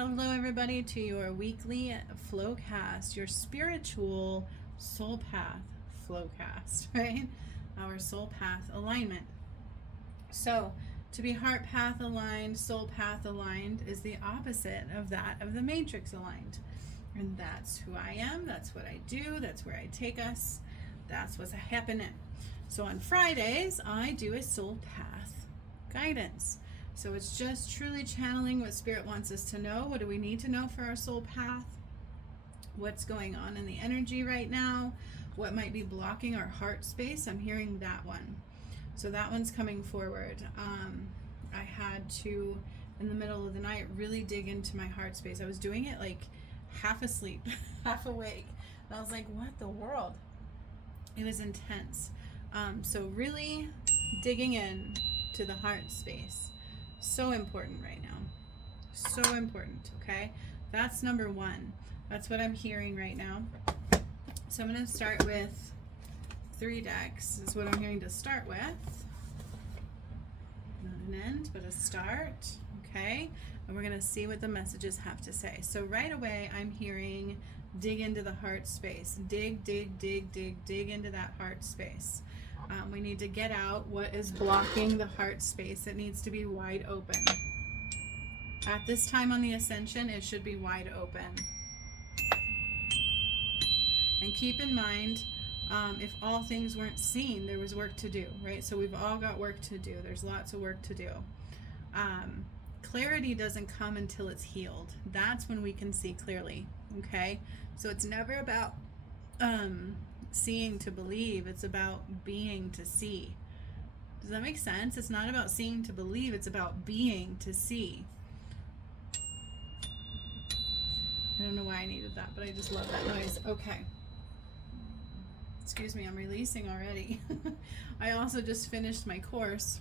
Hello, everybody, to your weekly Flowcast, your spiritual soul path Flowcast, right? Our soul path alignment. So, to be heart path aligned, soul path aligned is the opposite of that of the matrix aligned. And that's who I am, that's what I do, that's where I take us, that's what's happening. So, on Fridays, I do a soul path guidance. So it's just truly channeling what Spirit wants us to know. What do we need to know for our soul path? What's going on in the energy right now? What might be blocking our heart space? I'm hearing that one. So that one's coming forward. I had to, in the middle of the night, really dig into my heart space. I was doing it like half asleep, half awake. And I was like, what the world? It was intense. So really digging in to the heart space. So important right now. So important, okay? That's number one. That's what I'm hearing right now. So I'm going to start with 3 decks. Is what I'm hearing to start with. Not an end, but a start. Okay? And we're going to see what the messages have to say. So right away, I'm hearing dig into the heart space. Dig, dig, dig, dig, dig into that heart space. We need to get out what is blocking the heart space. It needs to be wide open. At this time on the ascension, it should be wide open. And keep in mind, if all things weren't seen, there was work to do, right? So we've all got work to do. There's lots of work to do. Clarity doesn't come until it's healed. That's when we can see clearly, okay? So it's never about seeing to believe. It's about being to see. Does that make sense? It's not about seeing to believe. It's about being to see. I don't know why I needed that, but I just love that noise. Okay. Excuse me, I'm releasing already. I also just finished my course,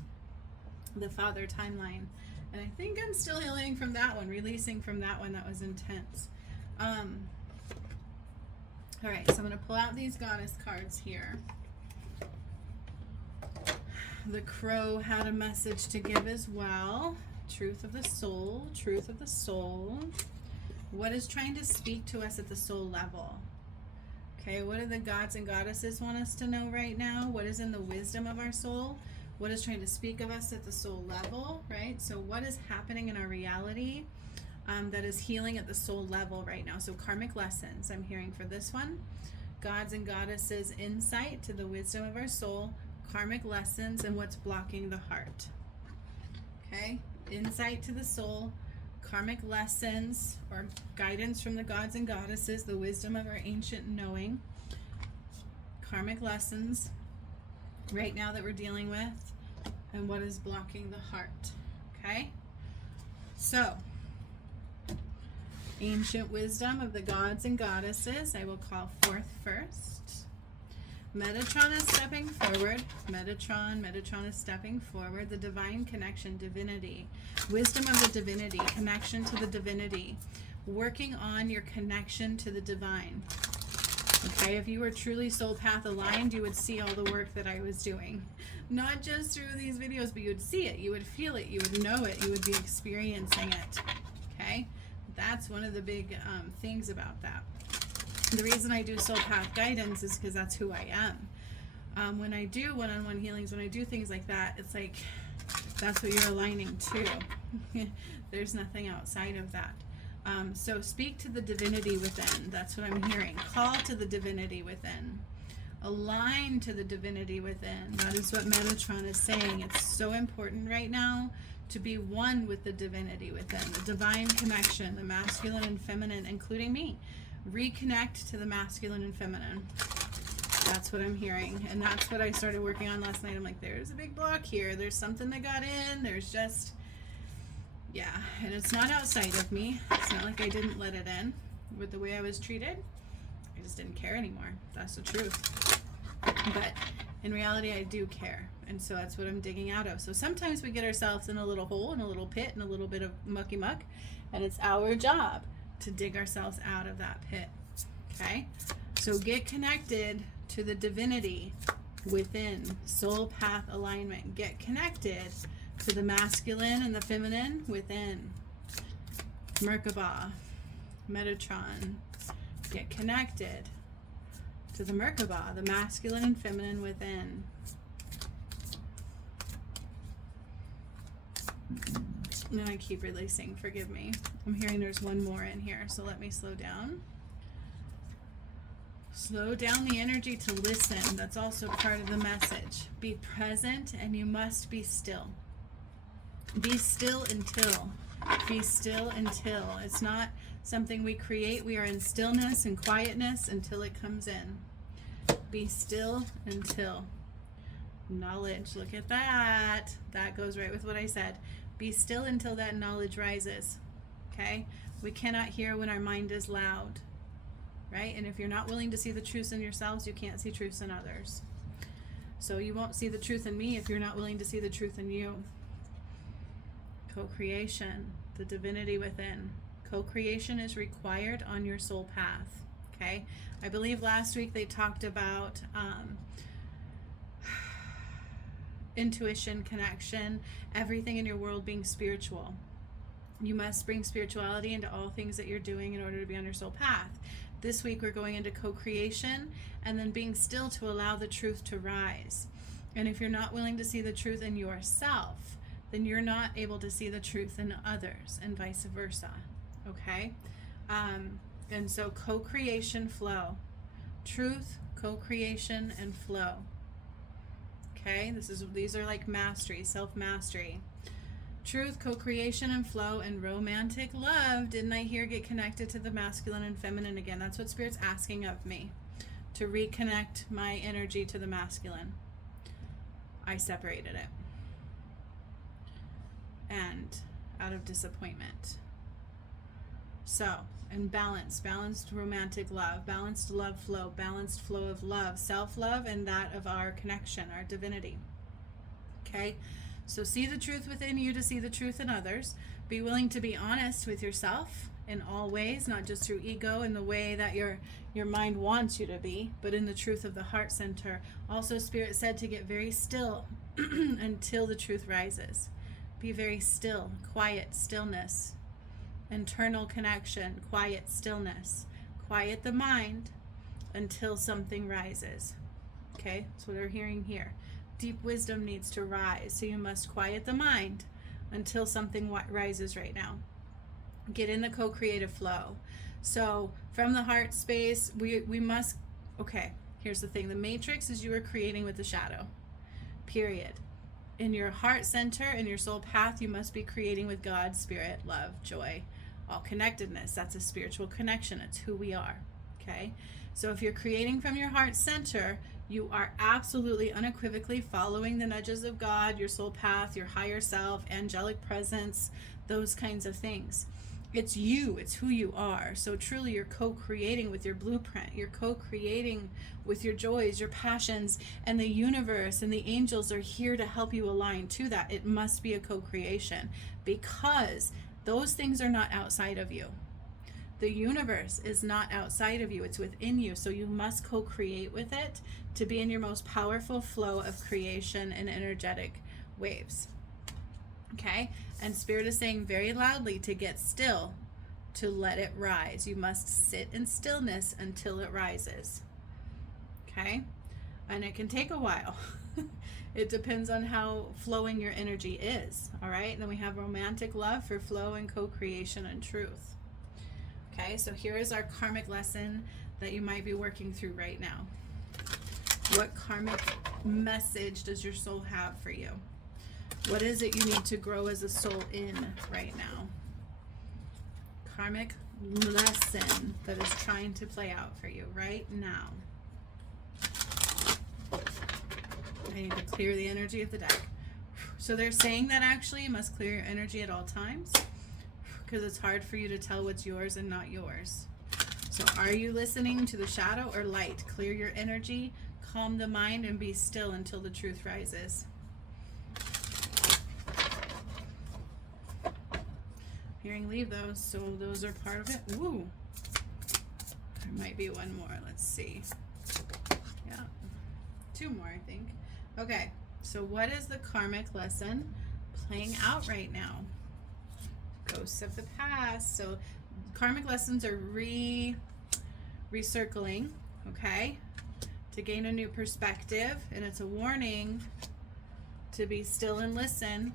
The Father Timeline, and I think I'm still healing from that one, releasing from that one. That was intense. All right, so I'm going to pull out these goddess cards here. The crow had a message to give as well. Truth of the soul, truth of the soul. What is trying to speak to us at the soul level? Okay, what do the gods and goddesses want us to know right now? What is in the wisdom of our soul? What is trying to speak of us at the soul level, right? So what is happening in our reality that is healing at the soul level right now? So karmic lessons, I'm hearing for this one. Gods and goddesses insight to the wisdom of our soul, karmic lessons, and what's blocking the heart. Okay, insight to the soul, karmic lessons or guidance from the gods and goddesses, the wisdom of our ancient knowing, karmic lessons right now that we're dealing with, and what is blocking the heart. Okay, so ancient wisdom of the gods and goddesses, I will call forth first. Metatron is stepping forward. Metatron is stepping forward. The divine connection, divinity, wisdom of the divinity, connection to the divinity, working on your connection to the divine. Okay, if you were truly soul path aligned, you would see all the work that I was doing. Not just through these videos, but you would see it, you would feel it, you would know it, you would be experiencing it. Okay, that's one of the big things about that. The reason I do soul path guidance is because that's who I am. When I do one-on-one healings, when I do things like that, it's like that's what you're aligning to. There's nothing outside of that. So speak to the divinity within. That's what I'm hearing. Call to the divinity within. Align to the divinity within. That is what Metatron is saying. It's so important right now to be one with the divinity within. The divine connection, the masculine and feminine, including me. Reconnect to the masculine and feminine. That's what I'm hearing. And that's what I started working on last night. I'm like, there's a big block here. There's something that got in. There's just, yeah. And it's not outside of me. It's not like I didn't let it in with the way I was treated. I just didn't care anymore. That's the truth. But in reality, I do care. And so that's what I'm digging out of. So sometimes we get ourselves in a little hole, in a little pit, in a little bit of mucky muck. And it's our job to dig ourselves out of that pit. Okay, so get connected to the divinity within. Soul path alignment. Get connected to the masculine and the feminine within. Merkaba, Metatron. Get connected to the Merkaba, the masculine and feminine within. And I keep releasing, forgive me. I'm hearing there's one more in here, so let me slow down. Slow down the energy to listen. That's also part of the message. Be present, and you must be still. Be still until. Be still until. It's not something we create. We are in stillness and quietness until it comes in. Be still until. Knowledge. Look at that. That goes right with what I said. Be still until that knowledge rises. Okay? We cannot hear when our mind is loud. Right? And if you're not willing to see the truth in yourselves, you can't see truth in others. So you won't see the truth in me if you're not willing to see the truth in you. Co-creation, the divinity within. Co-creation is required on your soul path. Okay? I believe last week they talked about intuition, connection, everything in your world being spiritual. You must bring spirituality into all things that you're doing in order to be on your soul path. This week we're going into co-creation and then being still to allow the truth to rise. And if you're not willing to see the truth in yourself, then you're not able to see the truth in others, and vice versa. Okay? And so co-creation, flow. Truth, co-creation, and flow. Okay? These are like mastery, self-mastery. Truth, co-creation, and flow, and romantic love. Didn't I hear get connected to the masculine and feminine again? That's what Spirit's asking of me. To reconnect my energy to the masculine. I separated it. And out of disappointment. So, and balanced romantic love, balanced love flow, balanced flow of love, self-love, and that of our connection, our divinity. Okay? So see the truth within you to see the truth in others. Be willing to be honest with yourself in all ways, not just through ego and the way that your mind wants you to be, but in the truth of the heart center. Also, Spirit said to get very still until the truth rises. Be very still, quiet, stillness, internal connection, quiet, stillness. Quiet the mind until something rises. Okay, that's what we're hearing here. Deep wisdom needs to rise, so you must quiet the mind until something rises right now. Get in the co-creative flow. So from the heart space, we must, okay, here's the thing. The matrix is you are creating with the shadow, period. In your heart center, in your soul path, you must be creating with God, spirit, love, joy, all connectedness. That's a spiritual connection. It's who we are, okay? So if you're creating from your heart center, you are absolutely unequivocally following the nudges of God, your soul path, your higher self, angelic presence, those kinds of things. It's you, it's who you are. So truly you're co-creating with your blueprint. You're co-creating with your joys, your passions, and the universe and the angels are here to help you align to that. It must be a co-creation because those things are not outside of you. The universe is not outside of you, it's within you. So you must co-create with it to be in your most powerful flow of creation and energetic waves. Okay? And Spirit is saying very loudly to get still, to let it rise. You must sit in stillness until it rises. Okay? And it can take a while. It depends on how flowing your energy is. All right? And then we have romantic love for flow and co-creation and truth. Okay, so here is our karmic lesson that you might be working through right now. What karmic message does your soul have for you? What is it you need to grow as a soul in right now? Karmic lesson that is trying to play out for you right now. I need to clear the energy of the deck. So they're saying that actually you must clear your energy at all times, because it's hard for you to tell what's yours and not yours. So are you listening to the shadow or light? Clear your energy, calm the mind, and be still until the truth rises. Hearing leave those, so those are part of it. Ooh, there might be one more. Let's see. Yeah, two more, I think. Okay, so what is the karmic lesson playing out right now? Ghosts of the past. So karmic lessons are recircling, okay, to gain a new perspective, and it's a warning to be still and listen.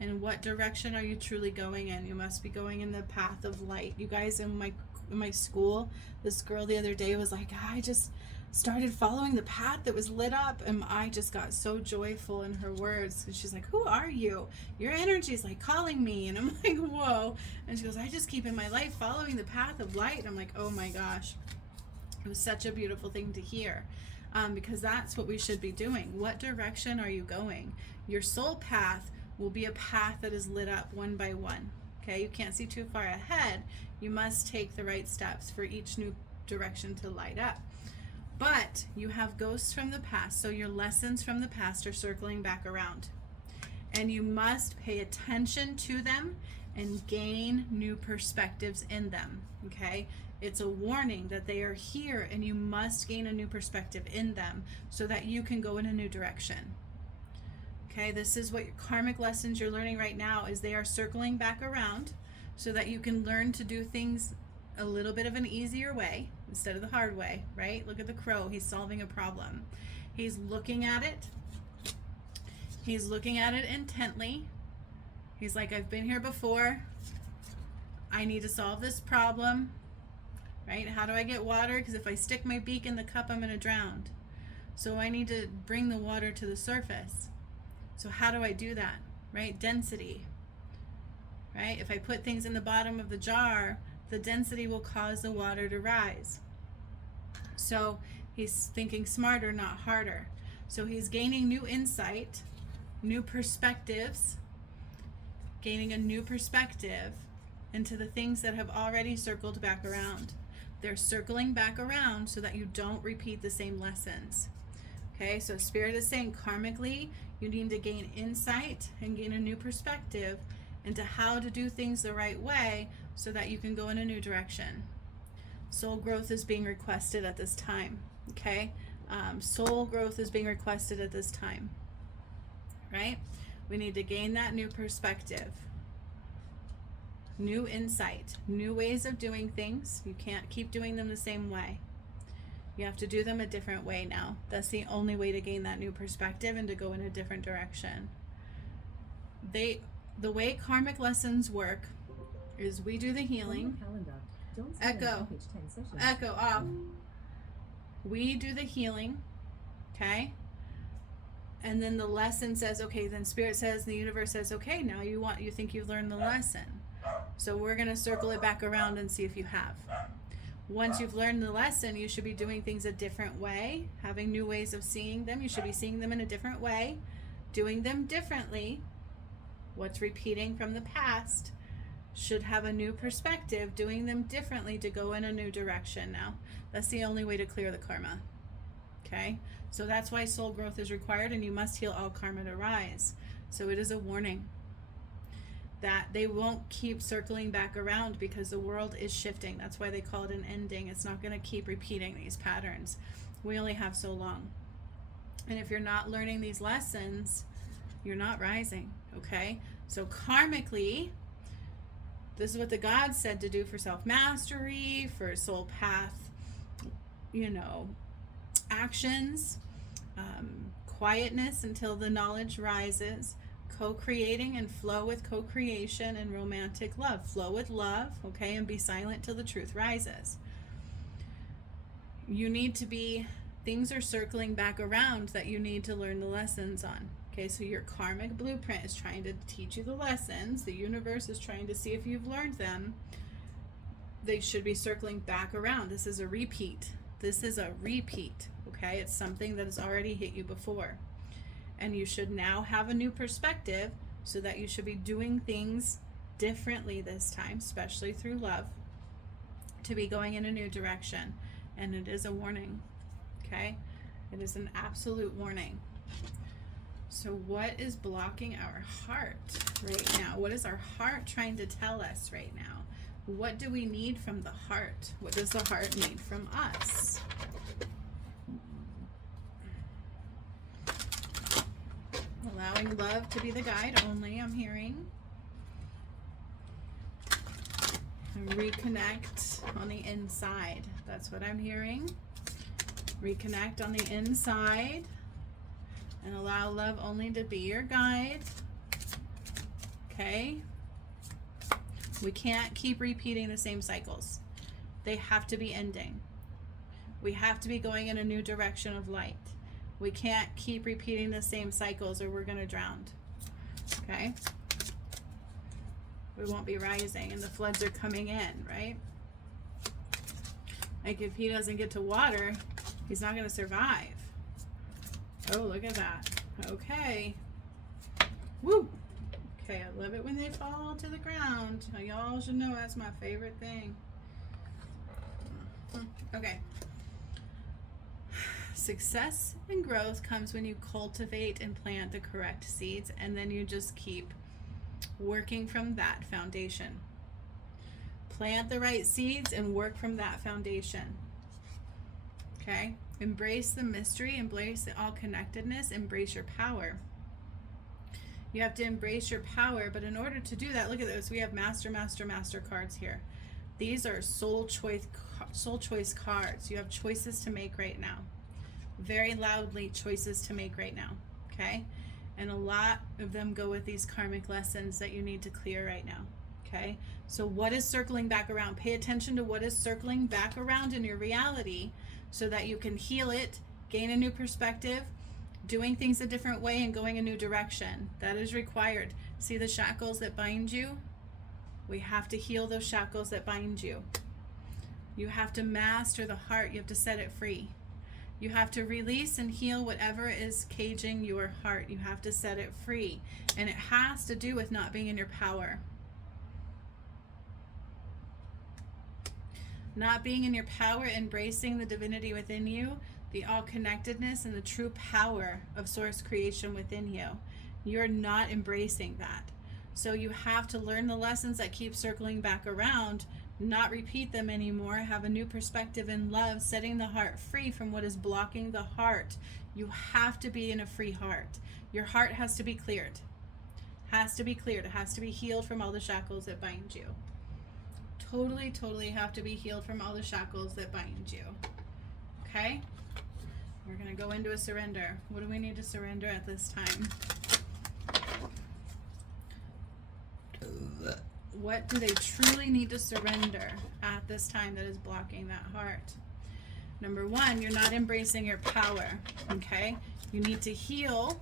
And what direction are you truly going in? You must be going in the path of light. You guys, in my school, this girl the other day was like, I just started following the path that was lit up, and I just got so joyful in her words. And she's like, who are you? Your energy is like calling me. And I'm like, whoa. And she goes, I just keep in my life following the path of light. And I'm like, oh my gosh. It was such a beautiful thing to hear, because that's what we should be doing. What direction are you going? Your soul path will be a path that is lit up one by one. Okay, you can't see too far ahead. You must take the right steps for each new direction to light up. But you have ghosts from the past, so your lessons from the past are circling back around. And you must pay attention to them and gain new perspectives in them. Okay? It's a warning that they are here, and you must gain a new perspective in them so that you can go in a new direction. Okay, this is what your karmic lessons you're learning right now is they are circling back around so that you can learn to do things a little bit of an easier way instead of the hard way, right? Look at the crow. He's solving a problem. He's looking at it. He's looking at it intently. He's like, I've been here before. I need to solve this problem, right? How do I get water? Because if I stick my beak in the cup, I'm going to drown. So I need to bring the water to the surface. So how do I do that, right? Density, right? If I put things in the bottom of the jar, the density will cause the water to rise. So he's thinking smarter, not harder. So he's gaining new insight, new perspectives, gaining a new perspective into the things that have already circled back around. They're circling back around so that you don't repeat the same lessons. Okay, so Spirit is saying karmically, you need to gain insight and gain a new perspective into how to do things the right way so that you can go in a new direction. Soul growth is being requested at this time. Okay, soul growth is being requested at this time. Right? We need to gain that new perspective, new insight, new ways of doing things. You can't keep doing them the same way. You have to do them a different way now. That's the only way to gain that new perspective and to go in a different direction. The way karmic lessons work is we do the healing. Echo off. We do the healing, okay? And then the lesson says, okay, then Spirit says, the universe says, okay, now you think you've learned the lesson. So we're going to circle it back around and see if you have. Once you've learned the lesson, you should be doing things a different way, having new ways of seeing them. You should be seeing them in a different way, doing them differently. What's repeating from the past should have a new perspective, doing them differently to go in a new direction now. That's the only way to clear the karma. Okay? So that's why soul growth is required, and you must heal all karma to rise. So it is a warning that they won't keep circling back around because the world is shifting. That's why they call it an ending. It's not going to keep repeating these patterns. We only have so long. And if you're not learning these lessons, you're not rising, okay? So karmically, this is what the gods said to do for self-mastery, for soul path, actions, quietness until the knowledge rises, co-creating and flow with co-creation, and romantic love. Flow with love, okay, and be silent till the truth rises. You need to be, things are circling back around that you need to learn the lessons on. Okay, so your karmic blueprint is trying to teach you the lessons. The universe is trying to see if you've learned them. They should be circling back around. This is a repeat. This is a repeat, okay? It's something that has already hit you before. And you should now have a new perspective so that you should be doing things differently this time, especially through love, to be going in a new direction. And it is a warning, okay? It is an absolute warning. So what is blocking our heart right now? What is our heart trying to tell us right now? What do we need from the heart? What does the heart need from us? Allowing love to be the guide only, I'm hearing. Reconnect on the inside. That's what I'm hearing. Reconnect on the inside and allow love only to be your guide. Okay? We can't keep repeating the same cycles. They have to be ending. We have to be going in a new direction of light. We can't keep repeating the same cycles or we're going to drown. Okay? We won't be rising and the floods are coming in, right? Like if he doesn't get to water, he's not going to survive. Oh, look at that. Okay. Woo! Okay, I love it when they fall to the ground. Y'all should know that's my favorite thing. Okay. Success and growth comes when you cultivate and plant the correct seeds, and then you just keep working from that foundation. Plant the right seeds and work from that foundation. Okay? Embrace the mystery, embrace the all connectedness, embrace your power. You have to embrace your power, but in order to do that, look at this. We have master, master, master cards here. These are soul choice cards. You have choices to make right now. Very loudly choices to make right now. Okay? And a lot of them go with these karmic lessons that you need to clear right now. Okay? So what is circling back around? Pay attention to what is circling back around in your reality so that you can heal it, gain a new perspective, doing things a different way and going a new direction. That is required. See the shackles that bind you? We have to heal those shackles that bind you. You have to master the heart. You have to set it free. You have to release and heal whatever is caging your heart. You have to set it free. And it has to do with not being in your power. Not being in your power, embracing the divinity within you, the all-connectedness and the true power of source creation within you. You're not embracing that. So you have to learn the lessons that keep circling back around, not repeat them anymore, have a new perspective in love, setting the heart free from what is blocking the heart. You have to be in a free heart. Your heart has to be cleared. Has to be cleared. It has to be healed from all the shackles that bind you. Totally have to be healed from all the shackles that bind you. Okay? We're going to go into a surrender. What do we need to surrender at this time? What do they truly need to surrender at this time that is blocking that heart? Number one, you're not embracing your power. Okay? You need to heal.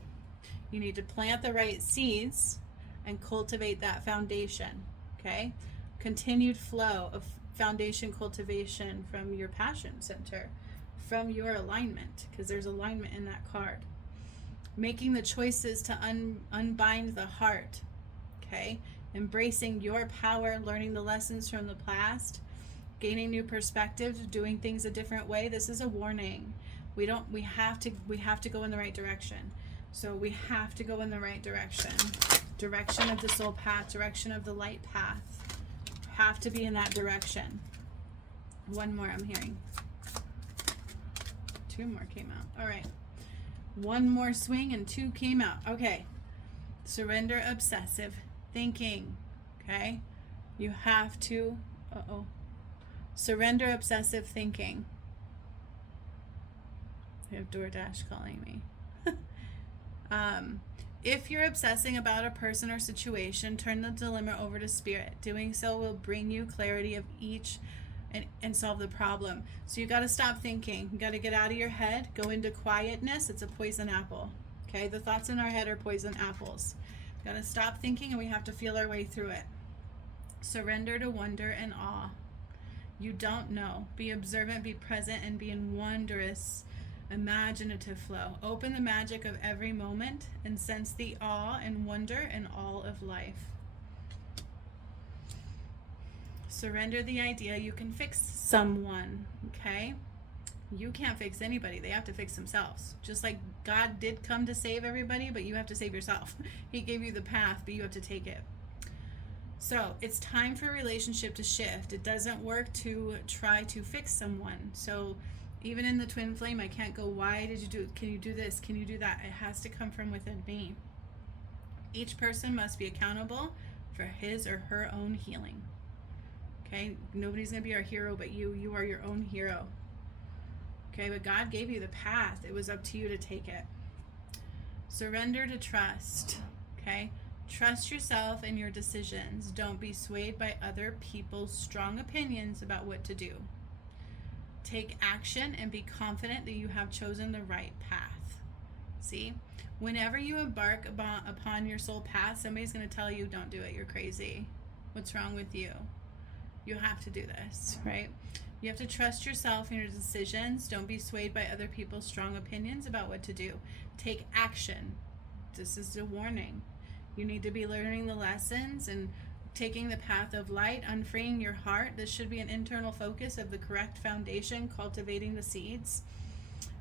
You need to plant the right seeds and cultivate that foundation. Okay? Continued flow of foundation cultivation from your passion center, from your alignment, because there's alignment in that card. Making the choices to unbind the heart, okay? Embracing your power, learning the lessons from the past, gaining new perspectives, doing things a different way. This is a warning. We have to go in the right direction. So we have to go in the right direction. Direction of the soul path, direction of the light path. Have to be in that direction. One more I'm hearing. Two more came out. All right. One more swing and two came out. Okay. Surrender obsessive thinking. Okay. You have to, surrender obsessive thinking. I have DoorDash calling me. If you're obsessing about a person or situation, turn the dilemma over to spirit. Doing so will bring you clarity of each and solve the problem. So you got to stop thinking. You got to get out of your head, go into quietness. It's a poison apple. Okay, the thoughts in our head are poison apples. Got to stop thinking and we have to feel our way through it. Surrender to wonder and awe. You don't know. Be observant, be present, and be in wondrous imaginative flow. Open the magic of every moment and sense the awe and wonder in all of life. Surrender the idea you can fix someone, okay? You can't fix anybody. They have to fix themselves. Just like God did come to save everybody, but you have to save yourself. He gave you the path, but you have to take it. So it's time for a relationship to shift. It doesn't work to try to fix someone. So even in the twin flame, I can't go, why did you do it? Can you do this? Can you do that? It has to come from within me. Each person must be accountable for his or her own healing. Okay? Nobody's going to be our hero but you. You are your own hero. Okay? But God gave you the path. It was up to you to take it. Surrender to trust. Okay? Trust yourself and your decisions. Don't be swayed by other people's strong opinions about what to do. Take action and be confident that you have chosen the right path. See? Whenever you embark upon your soul path, somebody's going to tell you, don't do it, you're crazy. What's wrong with you? You have to do this, right? You have to trust yourself and your decisions. Don't be swayed by other people's strong opinions about what to do. Take action. This is a warning. You need to be learning the lessons and taking the path of light, unfreeing your heart. This should be an internal focus of the correct foundation, cultivating the seeds,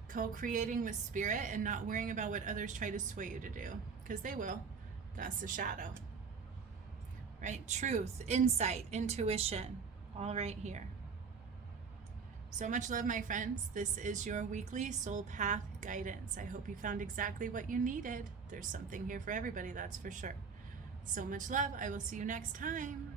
co-creating with spirit, and not worrying about what others try to sway you to do, because they will. That's the shadow, right? Truth, insight, intuition, all right here. So much love, my friends. This is your weekly soul path guidance. I hope you found exactly what you needed. There's something here for everybody, that's for sure. So much love. I will see you next time.